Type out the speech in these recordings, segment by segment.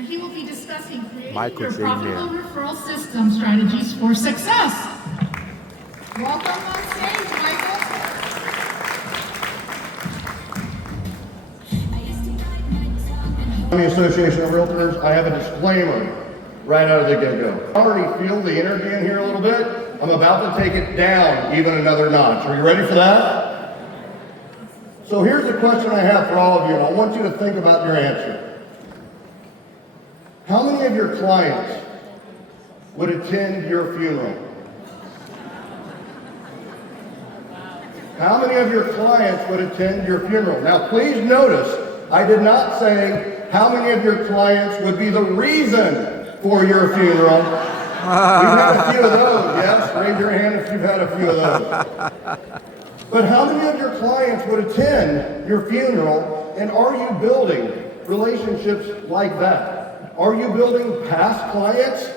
and he will be discussing creating Michael your J. profitable Mann. referral system strategies for success. Welcome on stage, Michael. The Association of Realtors, I have a disclaimer right out of the get-go. I already feel the energy in here a little bit. I'm about to take it down even another notch. Are you ready for that? So here's the question I have for all of you, and I want you to think about your answer. How many of your clients would attend your funeral? How many of your clients would attend your funeral? Now please notice, I did not say how many of your clients would be the reason for your funeral. We've had a few of those, yes? Raise your hand if you've had a few of those. But how many of your clients would attend your funeral, and are you building relationships like that? Are you building past clients?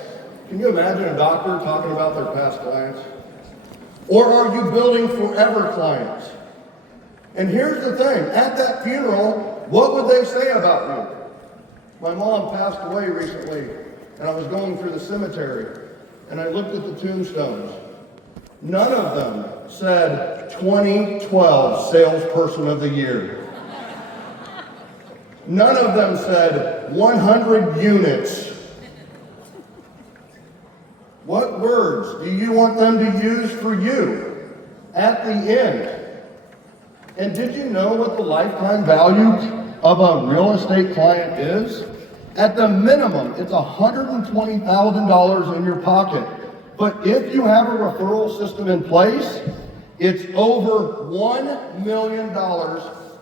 Can you imagine a doctor talking about their past clients? Or are you building forever clients? And here's the thing, at that funeral, what would they say about you? My mom passed away recently, and I was going through the cemetery, and I looked at the tombstones. None of them said 2012 Salesperson of the Year. None of them said 100 units. What words do you want them to use for you at the end? And did you know what the lifetime value of a real estate client is? At the minimum, it's $120,000 in your pocket. But if you have a referral system in place, it's over $1 million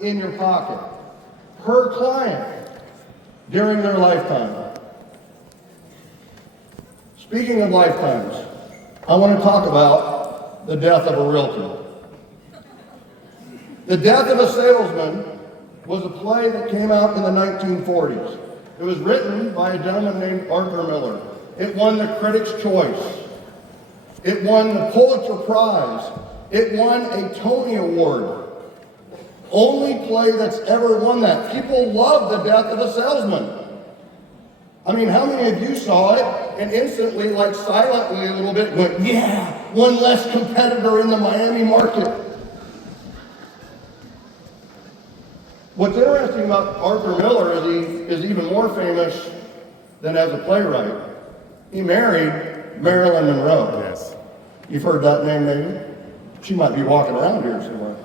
in your pocket per client during their lifetime. Speaking of lifetimes, I want to talk about the death of a realtor. The Death of a Salesman was a play that came out in the 1940s. It was written by a gentleman named Arthur Miller. It won the Critics' Choice. It won the Pulitzer Prize. It won a Tony Award. Only play that's ever won that. People love The Death of a Salesman. I mean, how many of you saw it and instantly, like silently a little bit, went, yeah, one less competitor in the Miami market? What's interesting about Arthur Miller is he is even more famous than as a playwright. He married Marilyn Monroe. Yes. You've heard that name, maybe? She might be walking around here somewhere.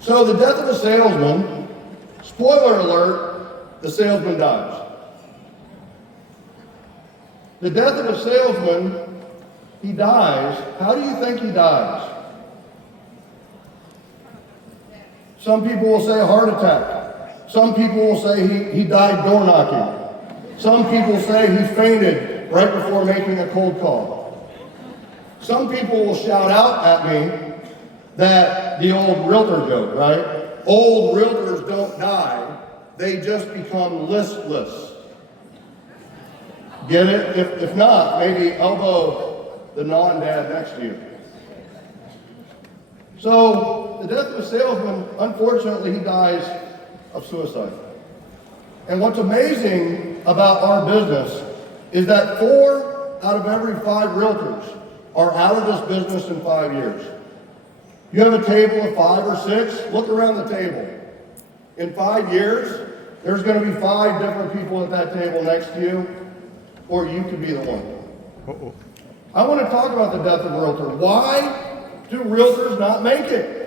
So The Death of a Salesman, spoiler alert, the salesman dies. The Death of a Salesman, he dies. How do you think he dies? Some people will say a heart attack. Some people will say he died door knocking. Some people say he fainted right before making a cold call. Some people will shout out at me that the old realtor joke, right? Old realtors don't die, they just become listless. Get it? If not, maybe elbow the non-dad next to you. So, the Death of a Salesman, unfortunately, he dies of suicide. And what's amazing about our business is that 4 out of every 5 realtors are out of this business in 5 years. You have a table of 5 or 6, look around the table. In 5 years, there's going to be 5 different people at that table next to you, or you could be the one. I want to talk about the death of a realtor. Why do realtors not make it?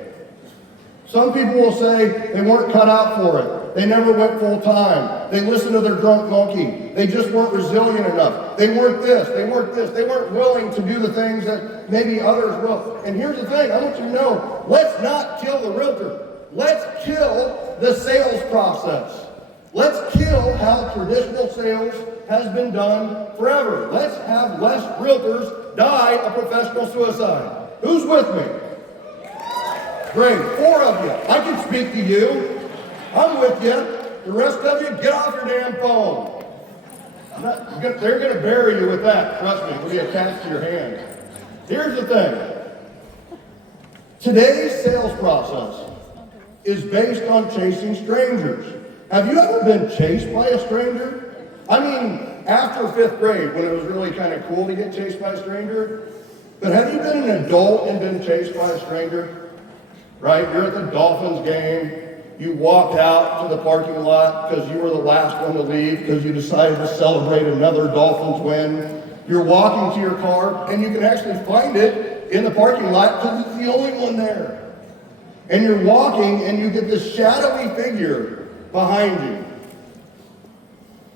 Some people will say they weren't cut out for it. They never went full time. They listened to their drunk monkey. They just weren't resilient enough. They weren't this, they weren't this. They weren't willing to do the things that maybe others will. And here's the thing, I want you to know, let's not kill the realtor. Let's kill the sales process. Let's kill how traditional sales has been done forever. Let's have less realtors die a professional suicide. Who's with me? Great, 4 of you. I can speak to you. I'm with you. The rest of you, get off your damn phone. They're going to bury you with that. Trust me, it'll be attached to your hand. Here's the thing. Today's sales process is based on chasing strangers. Have you ever been chased by a stranger? I mean, after 5th grade, when it was really kind of cool to get chased by a stranger. But have you been an adult and been chased by a stranger? Right? You're at the Dolphins game. You walked out to the parking lot because you were the last one to leave because you decided to celebrate another Dolphins win. You're walking to your car, and you can actually find it in the parking lot because it's the only one there. And you're walking, and you get this shadowy figure behind you.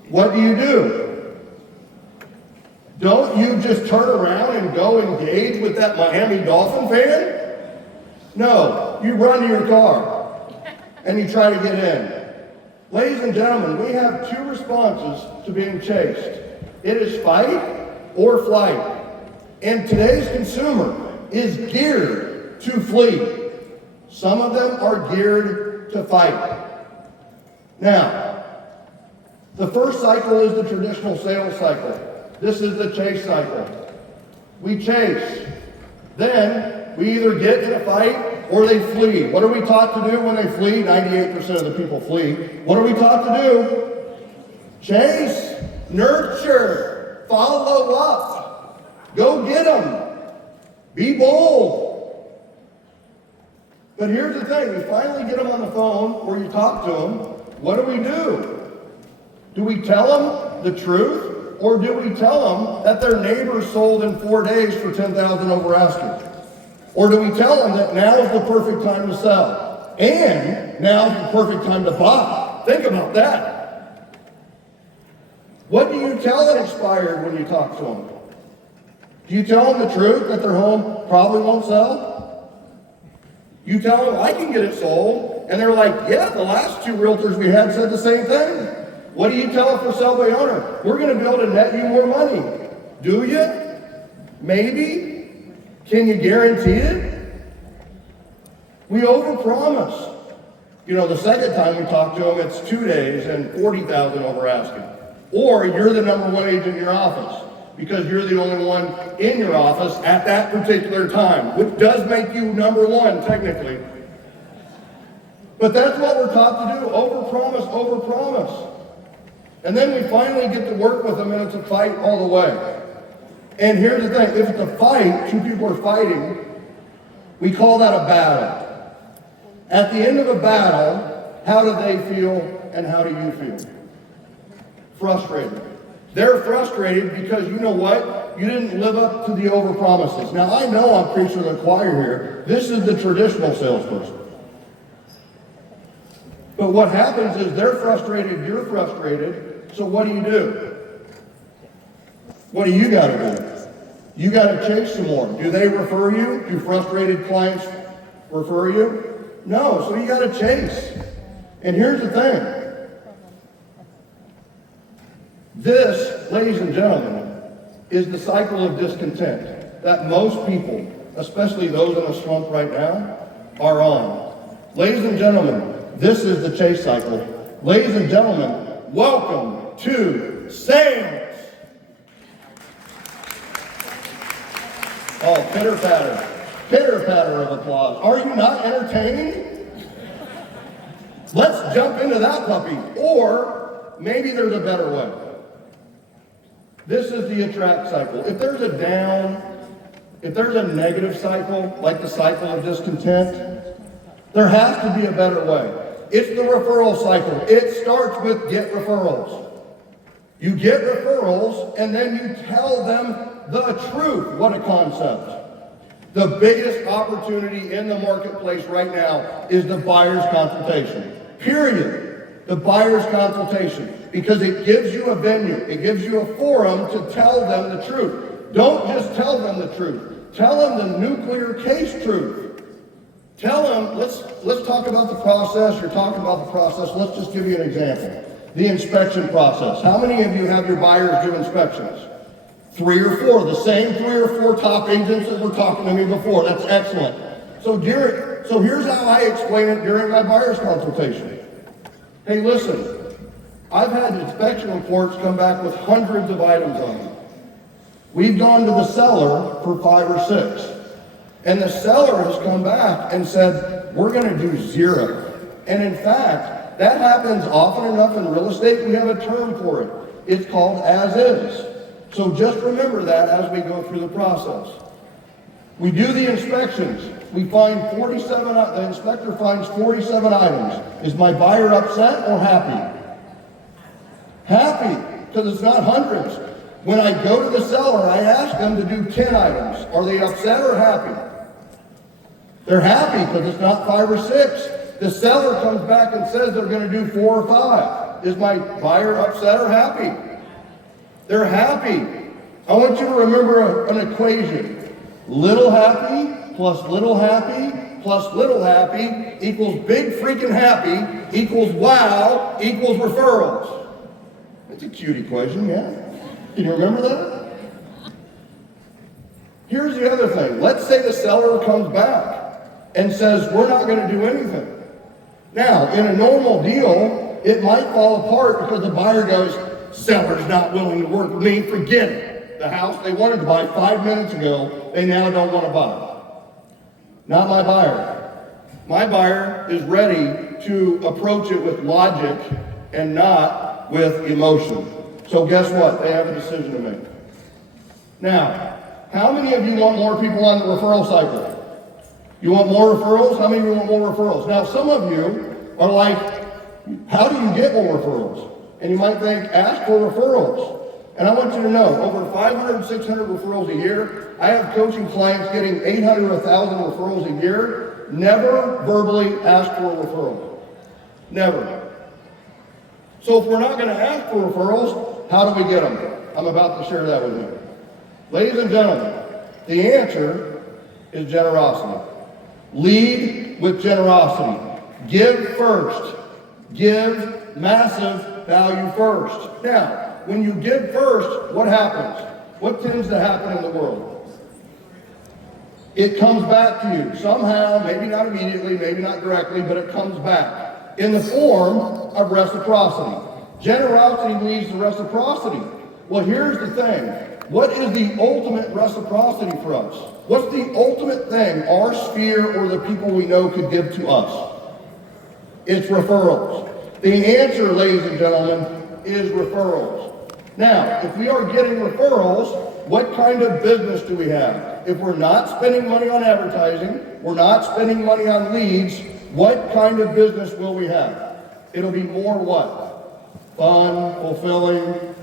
What do? Don't you just turn around and go engage with that Miami Dolphin fan? No, you run to your car and you try to get in. Ladies and gentlemen, we have 2 responses to being chased. It is fight or flight. And today's consumer is geared to flee. Some of them are geared to fight. Now, the first cycle is the traditional sales cycle. This is the chase cycle. We chase. Then we either get in a fight or they flee. What are we taught to do when they flee? 98% of the people flee. What are we taught to do? Chase, nurture, follow up, go get them, be bold. But here's the thing, you finally get them on the phone or you talk to them, what do? Do we tell them the truth, or do we tell them that their neighbor sold in 4 days for $10,000 over asking? Or do we tell them that now is the perfect time to sell, and now is the perfect time to buy? Think about that. What do you tell an expired when you talk to them? Do you tell them the truth that their home probably won't sell? You tell them, I can get it sold, and they're like, yeah, the last 2 realtors we had said the same thing. What do you tell a for sale by owner? We're going to be able to net you more money. Do you? Maybe? Can you guarantee it? We overpromise. You know, the second time we talk to them, it's 2 days and $40,000 over asking. Or you're the number 1 agent in your office because you're the only one in your office at that particular time, which does make you number 1 technically. But that's what we're taught to do, overpromise. And then we finally get to work with them and it's a fight all the way. And here's the thing, if it's a fight, 2 people are fighting, we call that a battle. At the end of a battle, how do they feel and how do you feel? Frustrated. They're frustrated because you know what? You didn't live up to the overpromises. Now I know I'm preaching to the choir here. This is the traditional salesperson. But what happens is they're frustrated, you're frustrated, so what do? What do you got to do? You got to chase some more. Do they refer you? Do frustrated clients refer you? No, so you got to chase. And here's the thing. This, ladies and gentlemen, is the cycle of discontent that most people, especially those in a slump right now, are on. Ladies and gentlemen, this is the chase cycle. Ladies and gentlemen, welcome to sales. Oh, pitter-patter of applause. Are you not entertained? Let's jump into that puppy. Or maybe there's a better way. This is the attract cycle. If there's a down, if there's a negative cycle, like the cycle of discontent, there has to be a better way. It's the referral cycle. It starts with get referrals. You get referrals, and then you tell them the truth. What a concept. The biggest opportunity in the marketplace right now is the buyer's consultation. Period. The buyer's consultation. Because it gives you a venue. It gives you a forum to tell them the truth. Don't just tell them the truth. Tell them the nuclear case truth. Tell them, let's talk about the process. You're talking about the process. Let's just give you an example. The inspection process. How many of you have your buyers do inspections? 3 or 4, the same 3 or 4 top agents that were talking to me before. That's excellent. So here's how I explain it during my buyer's consultation. Hey, listen, I've had inspection reports come back with hundreds of items on them. We've gone to the seller for 5 or 6. And the seller has come back and said, we're going to do 0. And in fact, that happens often enough in real estate. We have a term for it. It's called as is. So just remember that as we go through the process. We do the inspections. We find 47, the inspector finds 47 items. Is my buyer upset or happy? Happy, because it's not hundreds. When I go to the seller, I ask them to do 10 items. Are they upset or happy? They're happy because it's not 5 or 6. The seller comes back and says they're going to do 4 or 5. Is my buyer upset or happy? They're happy. I want you to remember an equation. Little happy plus little happy plus little happy equals big freaking happy equals wow equals referrals. It's a cute equation, yeah. Can you remember that? Here's the other thing. Let's say the seller comes back and says, we're not going to do anything. Now, in a normal deal, it might fall apart because the buyer goes, seller's not willing to work with me, forget it. The house they wanted to buy 5 minutes ago, they now don't want to buy. Not my buyer. My buyer is ready to approach it with logic and not with emotion. So guess what? They have a decision to make. Now, how many of you want more people on the referral cycle? You want more referrals? How many of you want more referrals? Now, some of you are like, how do you get more referrals? And you might think, ask for referrals. And I want you to know, over 500, 600 referrals a year. I have coaching clients getting 800, 1,000 referrals a year. Never verbally ask for a referral. Never. So if we're not going to ask for referrals, how do we get them? I'm about to share that with you. Ladies and gentlemen, the answer is generosity. Lead with generosity. Give first. Give massive value first. Now, when you give first, what happens? What tends to happen in the world? It comes back to you somehow, maybe not immediately, maybe not directly, but it comes back in the form of reciprocity. Generosity leads to reciprocity. Well, here's the thing. What is the ultimate reciprocity for us? What's the ultimate thing our sphere or the people we know could give to us? It's referrals. The answer, ladies and gentlemen, is referrals. Now, if we are getting referrals, what kind of business do we have? If we're not spending money on advertising, we're not spending money on leads, what kind of business will we have? It'll be more what? Fun, fulfilling,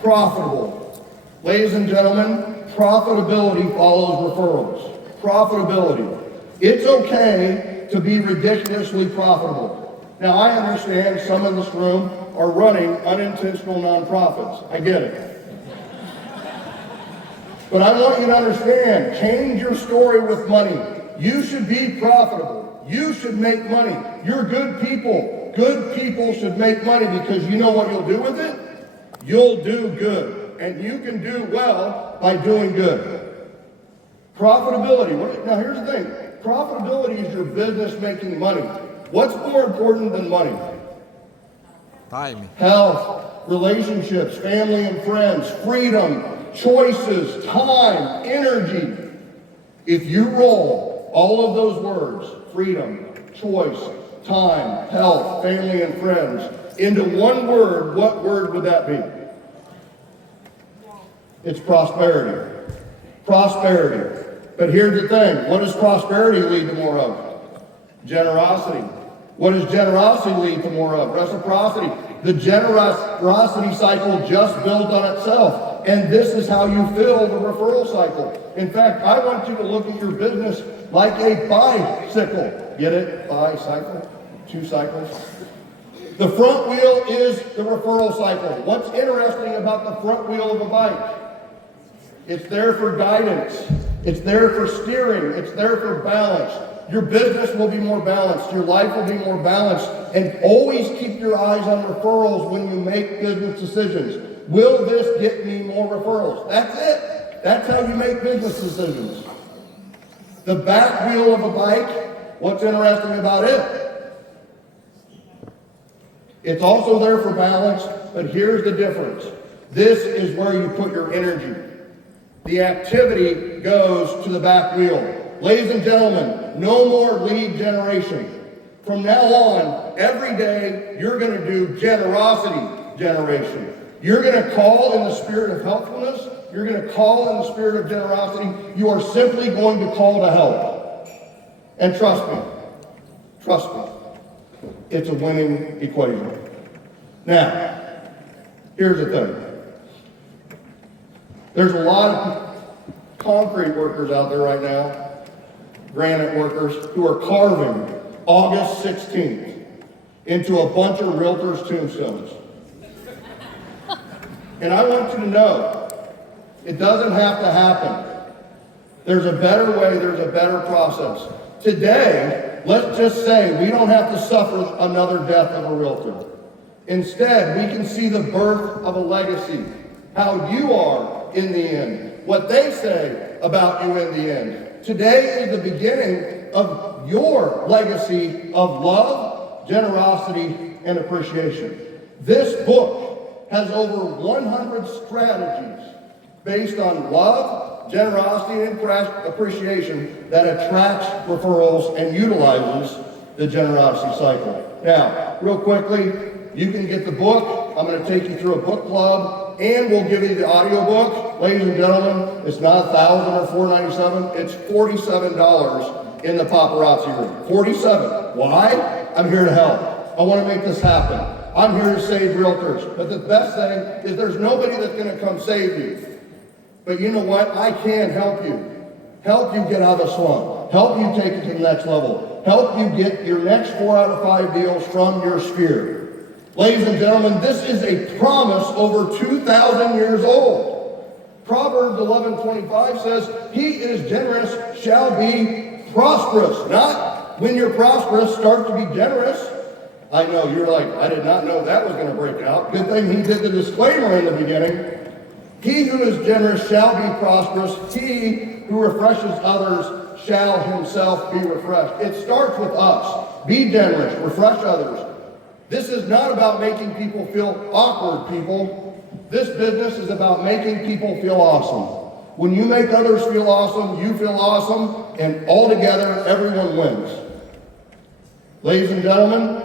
profitable. Ladies and gentlemen, profitability follows referrals. Profitability. It's okay to be ridiculously profitable. Now, I understand some in this room are running unintentional nonprofits. I get it. But I want you to understand, change your story with money. You should be profitable. You should make money. You're good people. Good people should make money because you know what you'll do with it? You'll do good. And you can do well by doing good. Profitability. Now here's the thing. Profitability is your business making money. What's more important than money? Time. Health, relationships, family and friends, freedom, choices, time, energy. If you roll all of those words, freedom, choice, time, health, family and friends, into one word, what word would that be? It's prosperity. Prosperity. But here's the thing. What does prosperity lead to more of? Generosity. What does generosity lead to more of? Reciprocity. The generosity cycle just builds on itself. And this is how you fill the referral cycle. In fact, I want you to look at your business like a bicycle. Get it? Bicycle? 2 cycles? The front wheel is the referral cycle. What's interesting about the front wheel of a bike? It's there for guidance. It's there for steering. It's there for balance. Your business will be more balanced. Your life will be more balanced. And always keep your eyes on referrals when you make business decisions. Will this get me more referrals? That's it. That's how you make business decisions. The back wheel of a bike, what's interesting about it? It's also there for balance, but here's the difference. This is where you put your energy. The activity goes to the back wheel. Ladies and gentlemen, no more lead generation. From now on, every day, you're going to do generosity generation. You're going to call in the spirit of helpfulness. You're going to call in the spirit of generosity. You are simply going to call to help. And trust me, it's a winning equation. Now, here's the thing. There's a lot of concrete workers out there right now, granite workers, who are carving August 16th into a bunch of realtors' tombstones. And I want you to know, it doesn't have to happen. There's a better way, there's a better process. Today, let's just say we don't have to suffer another death of a realtor. Instead, we can see the birth of a legacy, how you are in the end, what they say about you in the end. Today is the beginning of your legacy of love, generosity, and appreciation. This book has over 100 strategies based on love, generosity, and appreciation that attracts referrals and utilizes the generosity cycle. Now, real quickly, you can get the book. I'm going to take you through a book club, and we'll give you the audiobook. Ladies and gentlemen, it's not $1,000 or $497. It's $47 in the paparazzi room. $47. Why? I'm here to help. I want to make this happen. I'm here to save realtors. But the best thing is there's nobody that's going to come save you. But you know what? I can help you. Help you get out of the slump. Help you take it to the next level. Help you get your next 4 out of 5 deals from your sphere. Ladies and gentlemen, this is a promise over 2,000 years old. Proverbs 11:25 says, "He is generous shall be prosperous." Not when you're prosperous, start to be generous. I know, you're like, I did not know that was going to break out. Good thing he did the disclaimer in the beginning. He who is generous shall be prosperous. He who refreshes others shall himself be refreshed. It starts with us. Be generous, refresh others. This is not about making people feel awkward, people. This business is about making people feel awesome. When you make others feel awesome, you feel awesome, and all together, everyone wins. Ladies and gentlemen,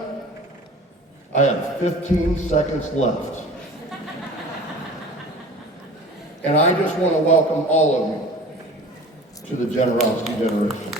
I have 15 seconds left. And I just want to welcome all of you to the Generosity Generation.